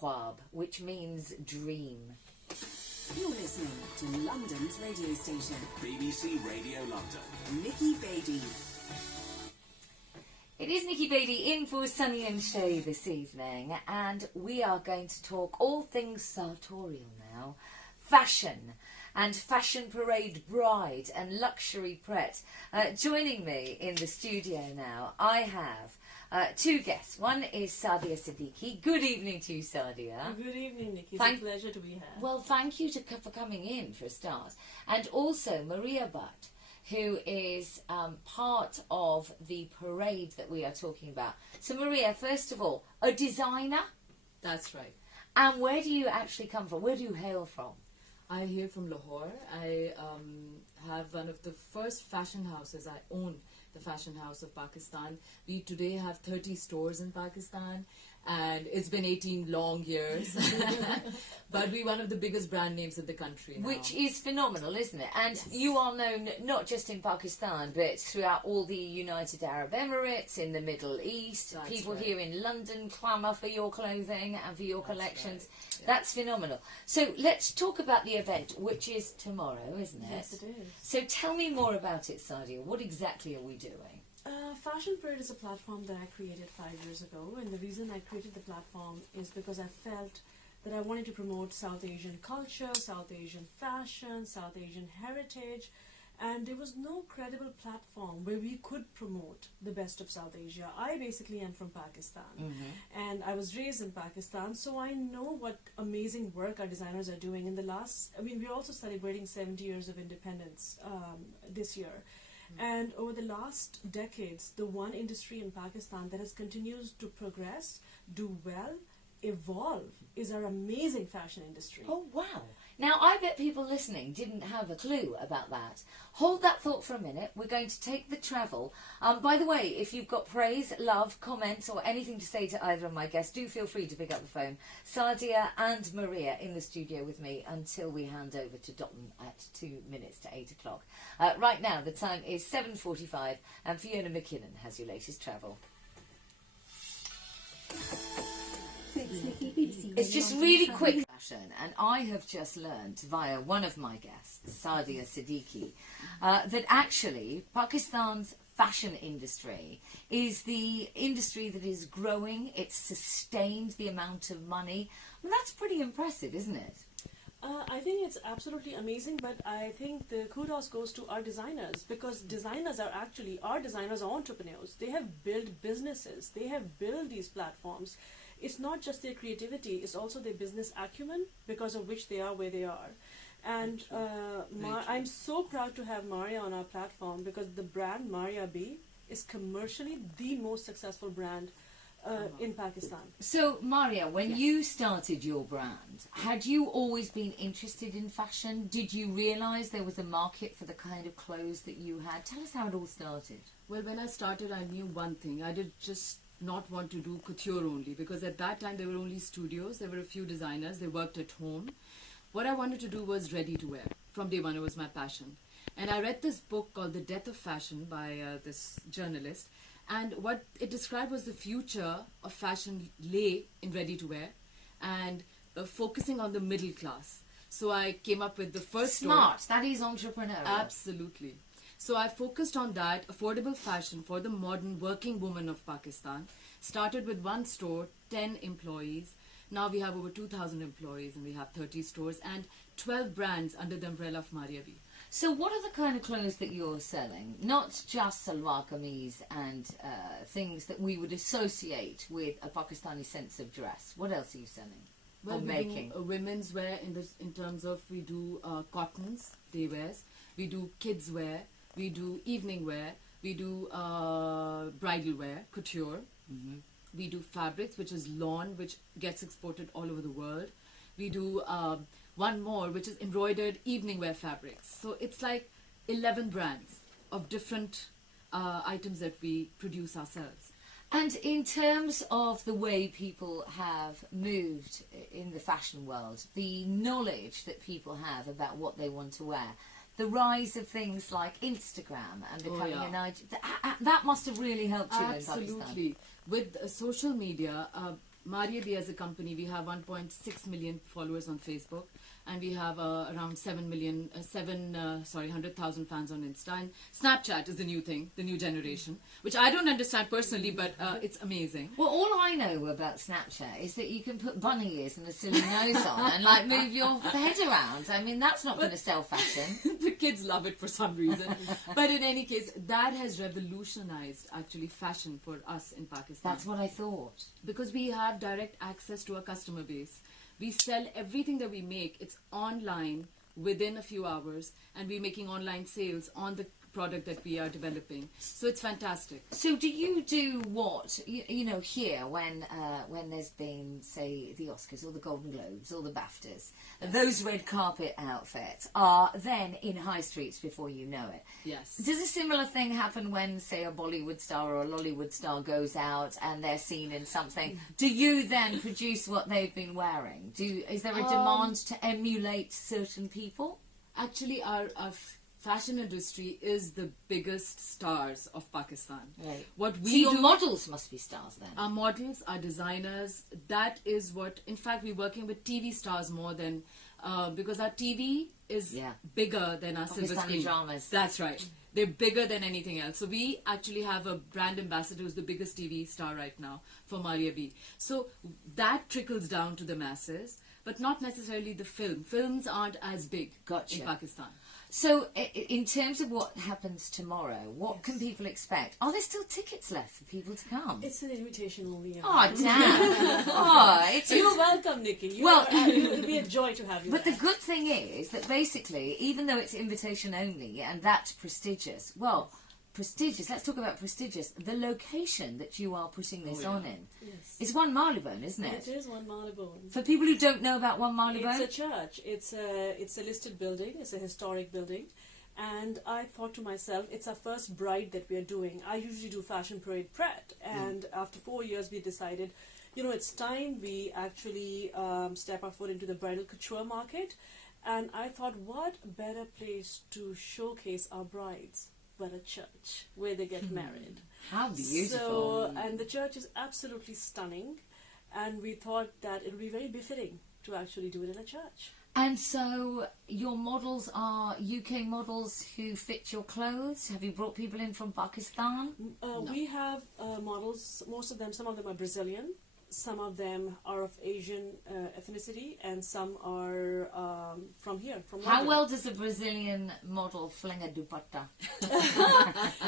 Khwab, which means dream. You're listening to London's radio station, BBC Radio London. Nikki Beatty. It is Nikki Beatty in for Sunny and Shay this evening, and we are going to talk all things sartorial now. Fashion and fashion parade bride and luxury pret. Joining me in the studio now, I have two guests. One is Sadia Siddiqui. Good evening to you, Sadia. Good evening, Nikki. It's a pleasure to be here. Well, thank you for coming in for a start. And also Maria Butt, who is part of the parade that we are talking about. So Maria, first of all, a designer? That's right. And where do you actually come from? Where do you hail from? I hail from Lahore. I have one of the first fashion houses. I own the fashion house of Pakistan. We today have 30 stores in Pakistan, and it's been 18 long years. But we're one of the biggest brand names in the country now. Which is phenomenal, isn't it? And yes. You are known not just in Pakistan, but throughout all the United Arab Emirates, in the Middle East. That's People right. here in London clamour for your clothing and for your collections. Right. Yeah. That's phenomenal. So let's talk about the event, which is tomorrow, isn't it? Yes, it is. So tell me more about it, Sadia. What exactly are we doing? Fashion Parade is a platform that I created 5 years ago, and the reason I created the platform is because I felt that I wanted to promote South Asian culture, South Asian fashion, South Asian heritage, and there was no credible platform where we could promote the best of South Asia. I basically am from Pakistan, and I was raised in Pakistan, so I know what amazing work our designers are doing. In the last, we're also celebrating 70 years of independence this year. And over the last decades, the one industry in Pakistan that has continued to progress, do well, evolve, is our amazing fashion industry. Oh, wow. Now, I bet people listening didn't have a clue about that. Hold that thought for a minute. We're going to take the travel. By the way, if you've got praise, love, comments, or anything to say to either of my guests, do feel free to pick up the phone. Sadia and Maria in the studio with me until we hand over to Dotton at 2 minutes to 8 o'clock. Right now, the time is 7:45, and Fiona McKinnon has your latest travel. It's just really quick fashion, and I have just learnt via one of my guests, Sadia Siddiqui, that actually Pakistan's fashion industry is the industry that is growing. It's sustained the amount of money. Well, that's pretty impressive, isn't it? I think it's absolutely amazing, but I think the kudos goes to our designers, because our designers are entrepreneurs. They have built businesses. They have built these platforms. It's not just their creativity, it's also their business acumen, because of which they are where they are. And I'm so proud to have Maria on our platform, because the brand Maria B is commercially the most successful brand in Pakistan. So, Maria, when Yes. you started your brand, had you always been interested in fashion? Did you realise there was a market for the kind of clothes that you had? Tell us how it all started. Well, when I started, I knew one thing. I did just not want to do couture only, because at that time there were only studios, there were a few designers, they worked at home. What I wanted to do was ready to wear. From day one, it was my passion. And I read this book called The Death of Fashion by this journalist, and what it described was the future of fashion lay in ready to wear and focusing on the middle class. So I came up with the first Smart, that is entrepreneurial. Absolutely. So I focused on that, affordable fashion for the modern working woman of Pakistan. Started with one store, 10 employees. Now we have over 2,000 employees, and we have 30 stores and 12 brands under the umbrella of Maria B. So what are the kind of clothes that you're selling? Not just salwar kameez and things that we would associate with a Pakistani sense of dress. What else are you selling? Well, or we making? do women's wear in terms of, we do cottons, day wears. We do kids wear. We do evening wear. We do bridal wear, couture. We do fabrics, which is lawn, which gets exported all over the world. We do one more, which is embroidered evening wear fabrics. So it's like 11 brands of different items that we produce ourselves. And in terms of the way people have moved in the fashion world, the knowledge that people have about what they want to wear, the rise of things like Instagram and becoming an idea, that must have really helped you in Pakistan. Absolutely. With social media, Maria B as a company, we have 1.6 million followers on Facebook, and we have around 100,000 fans on Insta. And Snapchat is the new thing, the new generation, which I don't understand personally, but it's amazing. Well, all I know about Snapchat is that you can put bunny ears and a silly nose on and like move your head around. I mean, that's not going to sell fashion. The kids love it for some reason. But in any case, that has revolutionized actually fashion for us in Pakistan. That's what I thought. Because we have direct access to our customer base. We sell everything that we make. It's online within a few hours, and we're making online sales on the product that we are developing. So it's fantastic. So do you do what, you know, here when there's been, say, the Oscars or the Golden Globes or the BAFTAs, those red carpet outfits are then in high streets before you know it. Yes. Does a similar thing happen when, say, a Bollywood star or a Lollywood star goes out and they're seen in something? Do you then produce what they've been wearing? Is there a demand to emulate certain people? Actually, our fashion industry is the biggest stars of Pakistan. Right. What we So your do, models must be stars then. our models, our designers, that is what, in fact, we're working with TV stars more than, because our TV is bigger than our silver Pakistani screen. dramas. That's right. They're bigger than anything else. So we actually have a brand ambassador who's the biggest TV star right now for Maria B. So that trickles down to the masses, but not necessarily the film. Films aren't as big in Pakistan. So, in terms of what happens tomorrow, what can people expect? Are there still tickets left for people to come? It's an invitation only. Oh, damn. You're welcome, Nikki. It will be a joy to have you But there. the good thing is that basically, even though it's invitation only and that's prestigious, let's talk about prestigious. The location that you are putting this on in is One Marylebone, isn't it? It is One Marylebone. For people who don't know about One Marylebone, It's a church. It's a listed building. It's a historic building. And I thought to myself, it's our first bride that we are doing. I usually do Fashion Parade Pret. And after 4 years, we decided, you know, it's time we actually step our foot into the bridal couture market. And I thought, what better place to showcase our brides but a church where they get married. How beautiful. So, and the church is absolutely stunning. And we thought that it would be very befitting to actually do it in a church. And so your models are UK models who fit your clothes? Have you brought people in from Pakistan? No. We have models, most of them, some of them are Brazilian, some of them are of Asian ethnicity, and some are from here, from London. How well does a Brazilian model fling a dupatta?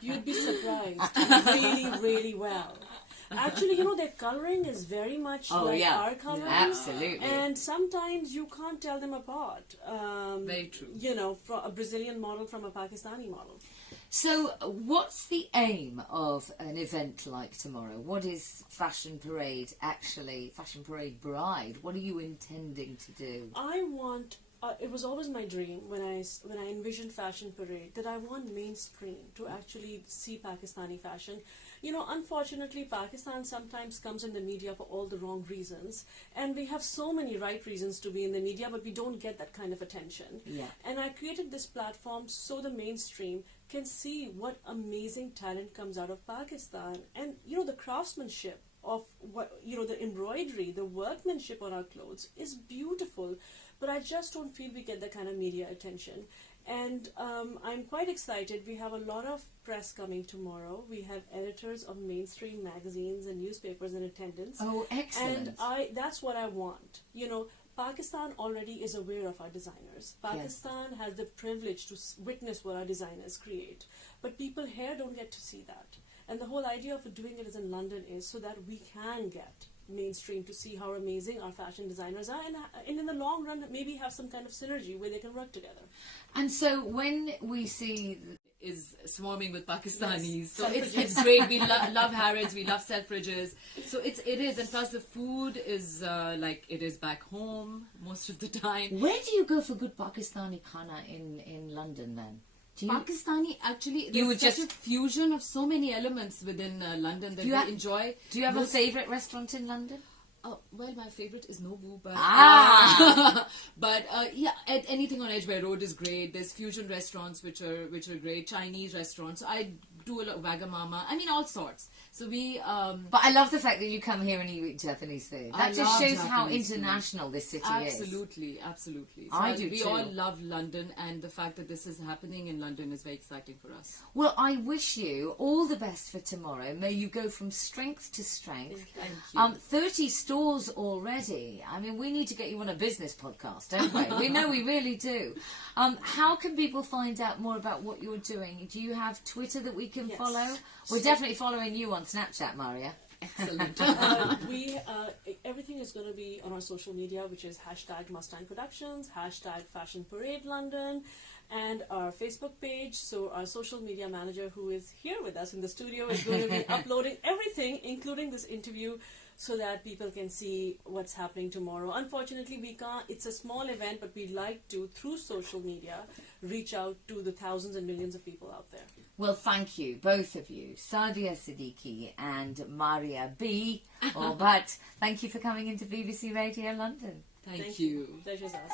You'd be surprised. Really, really well. Actually, you know, their colouring is very much our colouring. Absolutely. And sometimes you can't tell them apart. Very true. You know, from a Brazilian model from a Pakistani model. So, what's the aim of an event like tomorrow? What is Fashion Parade actually? Fashion Parade Bride? What are you intending to do? I want. It was always my dream when I envisioned Fashion Parade that I want mainstream to actually see Pakistani fashion. You know, unfortunately, Pakistan sometimes comes in the media for all the wrong reasons, and we have so many right reasons to be in the media, but we don't get that kind of attention. Yeah. And I created this platform so the mainstream can see what amazing talent comes out of Pakistan, and you know, the craftsmanship of what, you know, the embroidery, the workmanship on our clothes is beautiful, but I just don't feel we get that kind of media attention. And I'm quite excited. We have a lot of press coming tomorrow. We have editors of mainstream magazines and newspapers in attendance. Oh, excellent. And that's what I want. You know, Pakistan already is aware of our designers. Pakistan has the privilege to witness what our designers create. But people here don't get to see that. And the whole idea of doing it is in London is so that we can get mainstream to see how amazing our fashion designers are, and in the long run maybe have some kind of synergy where they can work together. And so when we see is swarming with Pakistanis, so it's great. We love Harrods, we love Selfridges, so it is, and plus the food is like it is back home most of the time. where do you go for good Pakistani khana in London then? Pakistani, actually, there's such a fusion of so many elements within London that we enjoy. Do you have a favourite restaurant in London? Well, my favorite is Nobu, but Ah! but yeah, anything on Edgware Road is great. There's fusion restaurants which are great. Chinese restaurants. I do a lot of Wagamama. I mean, all sorts. So we. But I love the fact that you come here and you eat Japanese food. I That just love shows how Japanese food. international this city is. Absolutely. So I do we too. all love London, and the fact that this is happening in London is very exciting for us. Well, I wish you all the best for tomorrow. May you go from strength to strength. Thank you. 30 stores already. I mean, we need to get you on a business podcast, don't we? We know we really do. How can people find out more about what you're doing? Do you have Twitter that we can Yes. follow? We're definitely following you on Snapchat, Maria. Excellent. Everything is going to be on our social media, which is #Mustang Productions, #Fashion Parade London, and our Facebook page. So our social media manager, who is here with us in the studio, is going to be uploading everything, including this interview, so that people can see what's happening tomorrow. Unfortunately, we can't. It's a small event, but we'd like to, through social media, reach out to the thousands and millions of people out there. Well, thank you, both of you, Sadia Siddiqui and Maria B. But thank you for coming into BBC Radio London. Thank you. Pleasure's ours.